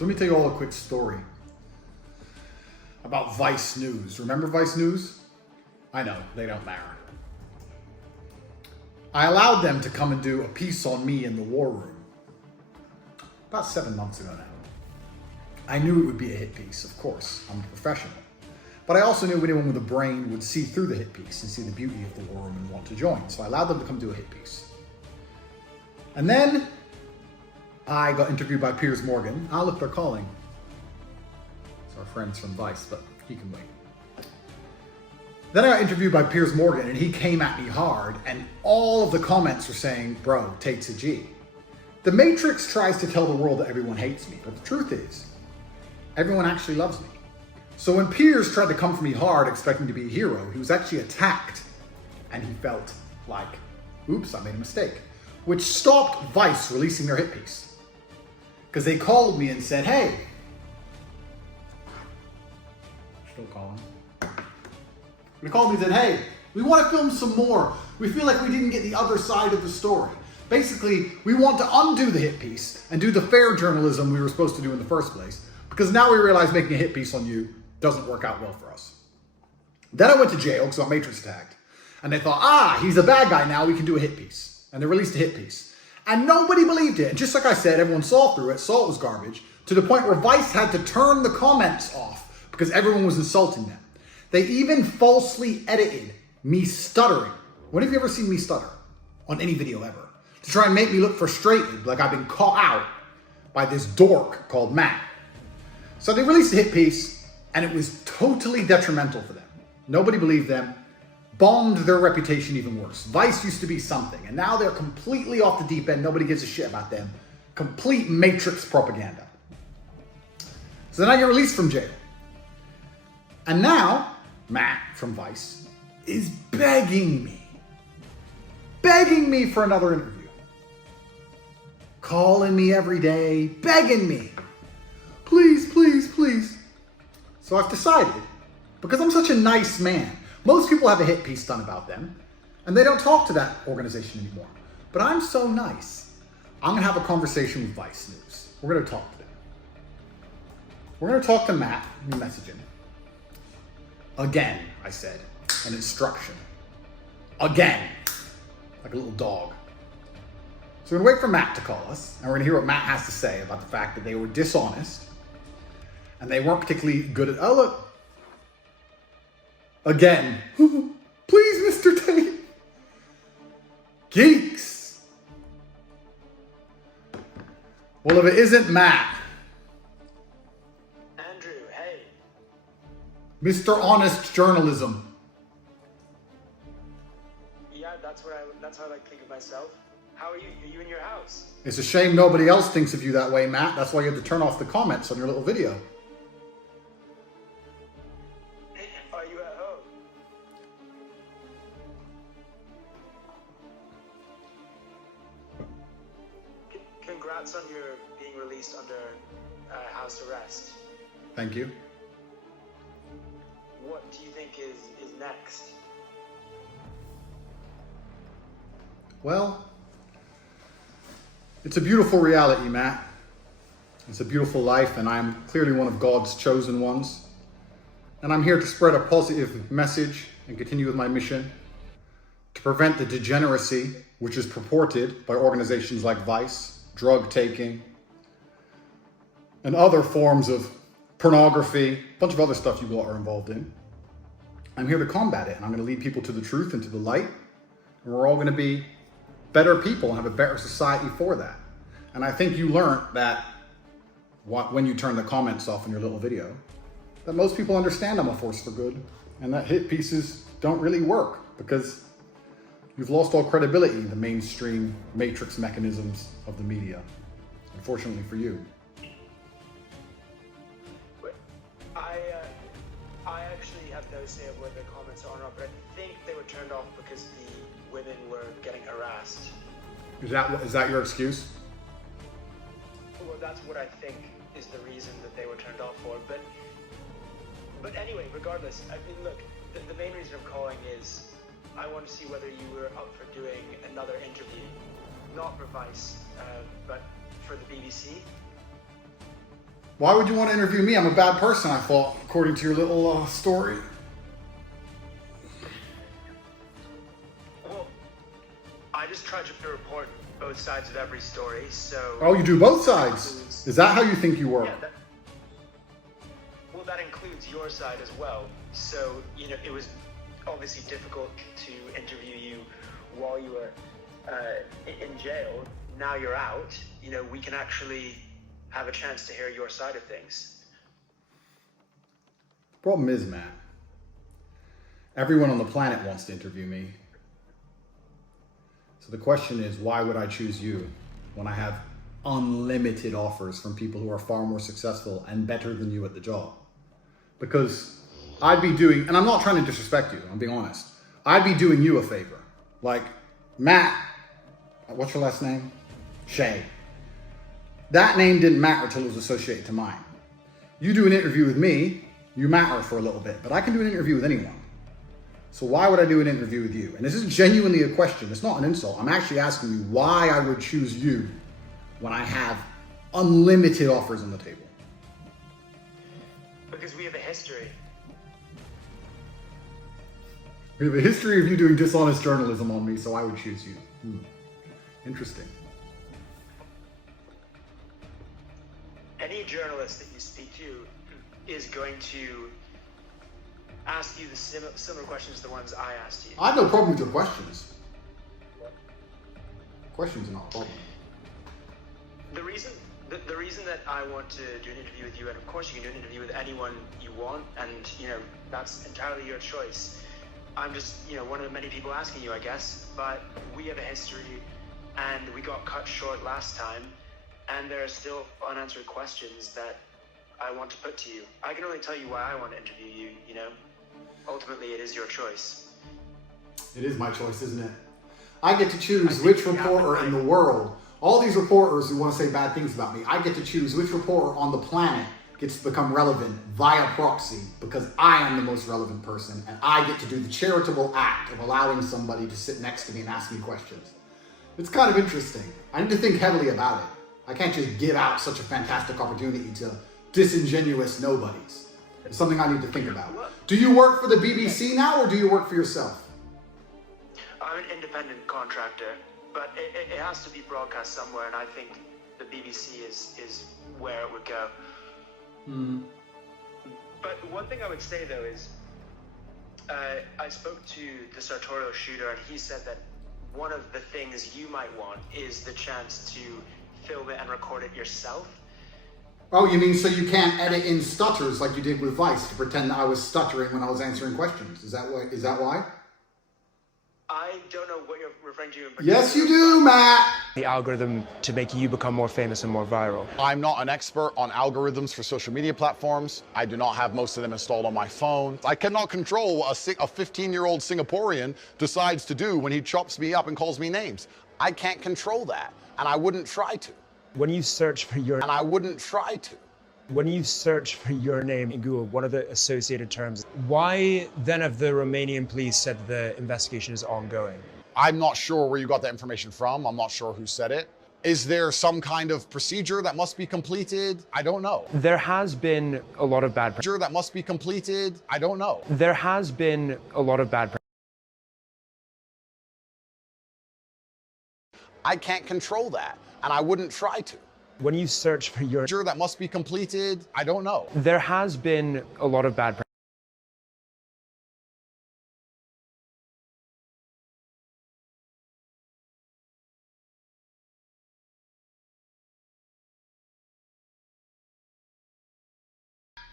So let me tell you all a quick story about Vice News. Remember Vice News? I know, they don't matter. I allowed them to come and do a piece on me in the war room about 7 months ago now. I knew it would be a hit piece, of course. I'm a professional. But I also knew anyone with a brain would see through the hit piece and see the beauty of the war room and want to join. So I allowed them to come do a hit piece. And then I got interviewed by Piers Morgan. Ah, look, they're calling. It's our friends from Vice, but he can wait. Then I got interviewed by Piers Morgan, and he came at me hard, and all of the comments were saying, bro, Tate's a G. The Matrix tries to tell the world that everyone hates me, but the truth is, everyone actually loves me. So when Piers tried to come for me hard, expecting to be a hero, he was actually attacked, and he felt like, oops, I made a mistake, which stopped Vice releasing their hit piece. Because they called me and said, hey, still calling. They called me and said, hey, we want to film some more. We feel like we didn't get the other side of the story. Basically, we want to undo the hit piece and do the fair journalism we were supposed to do in the first place, because now we realize making a hit piece on you doesn't work out well for us. Then I went to jail because I got Matrix attacked. And they thought, he's a bad guy now, we can do a hit piece. And they released a hit piece. And nobody believed it. And just like I said, everyone saw through it, saw it was garbage, to the point where Vice had to turn the comments off because everyone was insulting them. They even falsely edited me stuttering. When have you ever seen me stutter on any video ever? To try and make me look frustrated, like I've been caught out by this dork called Matt. So they released a hit piece, and it was totally detrimental for them. Nobody believed them, bombed their reputation even worse. Vice used to be something, and now they're completely off the deep end. Nobody gives a shit about them. Complete Matrix propaganda. So then I get released from jail. And now, Matt from Vice is begging me for another interview. Calling me every day, begging me. Please, please, please. So I've decided, because I'm such a nice man, most people have a hit piece done about them, and they don't talk to that organization anymore. But I'm so nice, I'm gonna have a conversation with Vice News. We're gonna talk to them. We're gonna talk to Matt, you message him. Again, I said, an instruction. Again, like a little dog. So we're gonna wait for Matt to call us, and we're gonna hear what Matt has to say about the fact that they were dishonest, and they weren't particularly good at, oh look, again, please Mr. Tate, geeks. Well, if it isn't Matt, Andrew, hey. Mr. Honest Journalism. Yeah, that's how I like to think of myself. How are you? Are you in your house? It's a shame nobody else thinks of you that way, Matt. That's why you had to turn off the comments on your little video. Are you at home? Congrats on your being released under house arrest. Thank you. What do you think is next? Well, it's a beautiful reality, Matt. It's a beautiful life, and I'm clearly one of God's chosen ones. And I'm here to spread a positive message and continue with my mission to prevent the degeneracy which is purported by organizations like Vice, drug taking, and other forms of pornography, a bunch of other stuff you lot are involved in. I'm here to combat it, and I'm going to lead people to the truth and to the light, and we're all going to be better people and have a better society for that. And I think you learned that when you turn the comments off in your little video, that most people understand I'm a force for good, and that hit pieces don't really work because you've lost all credibility in the mainstream matrix mechanisms of the media, unfortunately for you. I actually have no say of whether the comments are or not, but I think they were turned off because the women were getting harassed. Is that your excuse? Well, that's what I think is the reason that they were turned off for. But anyway, regardless, I mean, look, the main reason I'm calling is I want to see whether you were up for doing another interview, not for Vice, but for the BBC. Why would you want to interview me? I'm a bad person, I thought, according to your little story. Well, I just try to report both sides of every story, so... Oh, you do both sides? Is that how you think you work? Yeah, well, that includes your side as well. So, you know, it was obviously difficult to interview you while you were in jail. Now you're out, you know, we can actually have a chance to hear your side of things. Problem is, Matt, everyone on the planet wants to interview me. So the question is, why would I choose you when I have unlimited offers from people who are far more successful and better than you at the job? Because I'd be doing, and I'm not trying to disrespect you, I'm being honest, I'd be doing you a favor. Like, Matt, what's your last name? Shay. That name didn't matter until it was associated to mine. You do an interview with me, you matter for a little bit, but I can do an interview with anyone. So why would I do an interview with you? And this is genuinely a question. It's not an insult. I'm actually asking you why I would choose you when I have unlimited offers on the table. Because we have a history. We have a history of you doing dishonest journalism on me, so I would choose you. Interesting. Any journalist that you speak to is going to ask you the similar questions to the ones I asked you. I have no problem with your questions. Questions are not a problem. The reason that I want to do an interview with you, and of course you can do an interview with anyone you want, and you know, that's entirely your choice. I'm just, you know, one of the many people asking you, I guess, but we have a history and we got cut short last time, and there are still unanswered questions that I want to put to you. I can only tell you why I want to interview you, you know? Ultimately, it is your choice. It is my choice, isn't it? I get to choose which reporter in the world, all these reporters who want to say bad things about me, I get to choose which reporter on the planet gets to become relevant via proxy, because I am the most relevant person, and I get to do the charitable act of allowing somebody to sit next to me and ask me questions. It's kind of interesting. I need to think heavily about it. I can't just give out such a fantastic opportunity to disingenuous nobodies. It's something I need to think about. Do you work for the BBC now, or do you work for yourself? I'm an independent contractor, but it has to be broadcast somewhere, and I think the BBC is where it would go. But one thing I would say, though, is I spoke to the sartorial shooter, and he said that one of the things you might want is the chance to film it and record it yourself. Oh, you mean so you can't edit in stutters like you did with Vice to pretend that I was stuttering when I was answering questions? Is that why? I don't know what you're referring to. Yes, you do, Matt. The algorithm to make you become more famous and more viral. I'm not an expert on algorithms for social media platforms. I do not have most of them installed on my phone. I cannot control what a 15-year-old Singaporean decides to do when he chops me up and calls me names. I can't control that, and I wouldn't try to. When you search for your And I wouldn't try to. When you search for your name in Google, one of the associated terms, why then have the Romanian police said the investigation is ongoing? I'm not sure where you got that information from. I'm not sure who said it. Is there some kind of procedure that must be completed? I don't know. There has been a lot of bad Procedure that must be completed? I don't know. There has been a lot of bad I can't control that, and I wouldn't try to. When you search for your Procedure that must be completed? I don't know. There has been a lot of bad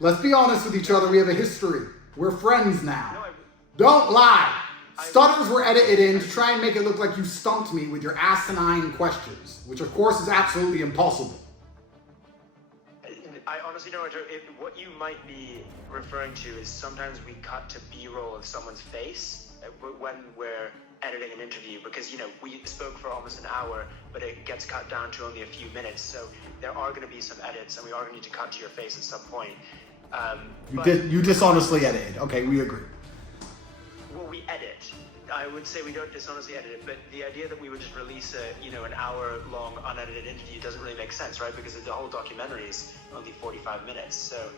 Let's be honest with each other. We have a history. We're friends now. Don't lie. Stutters were edited in to try and make it look like you stumped me with your asinine questions, which of course is absolutely impossible. I honestly don't know what you might be referring to is sometimes we cut to B-roll of someone's face when we're editing an interview, because, you know, we spoke for almost an hour, but it gets cut down to only a few minutes. So there are going to be some edits, and we are going to need to cut to your face at some point. You dishonestly edited. Okay, we agree. Well, we edit. I would say we don't dishonestly edit it, but the idea that we would just release an hour-long unedited interview doesn't really make sense, right? Because the whole documentary is only 45 minutes. So,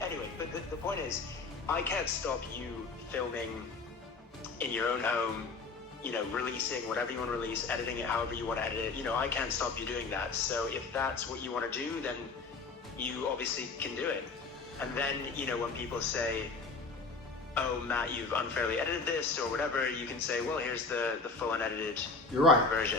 anyway, but the point is, I can't stop you filming in your own home, releasing whatever you want to release, editing it however you want to edit it. I can't stop you doing that. So if that's what you want to do, then you obviously can do it. And then, when people say, oh, Matt, you've unfairly edited this or whatever, you can say, well, here's the full unedited You're right. version.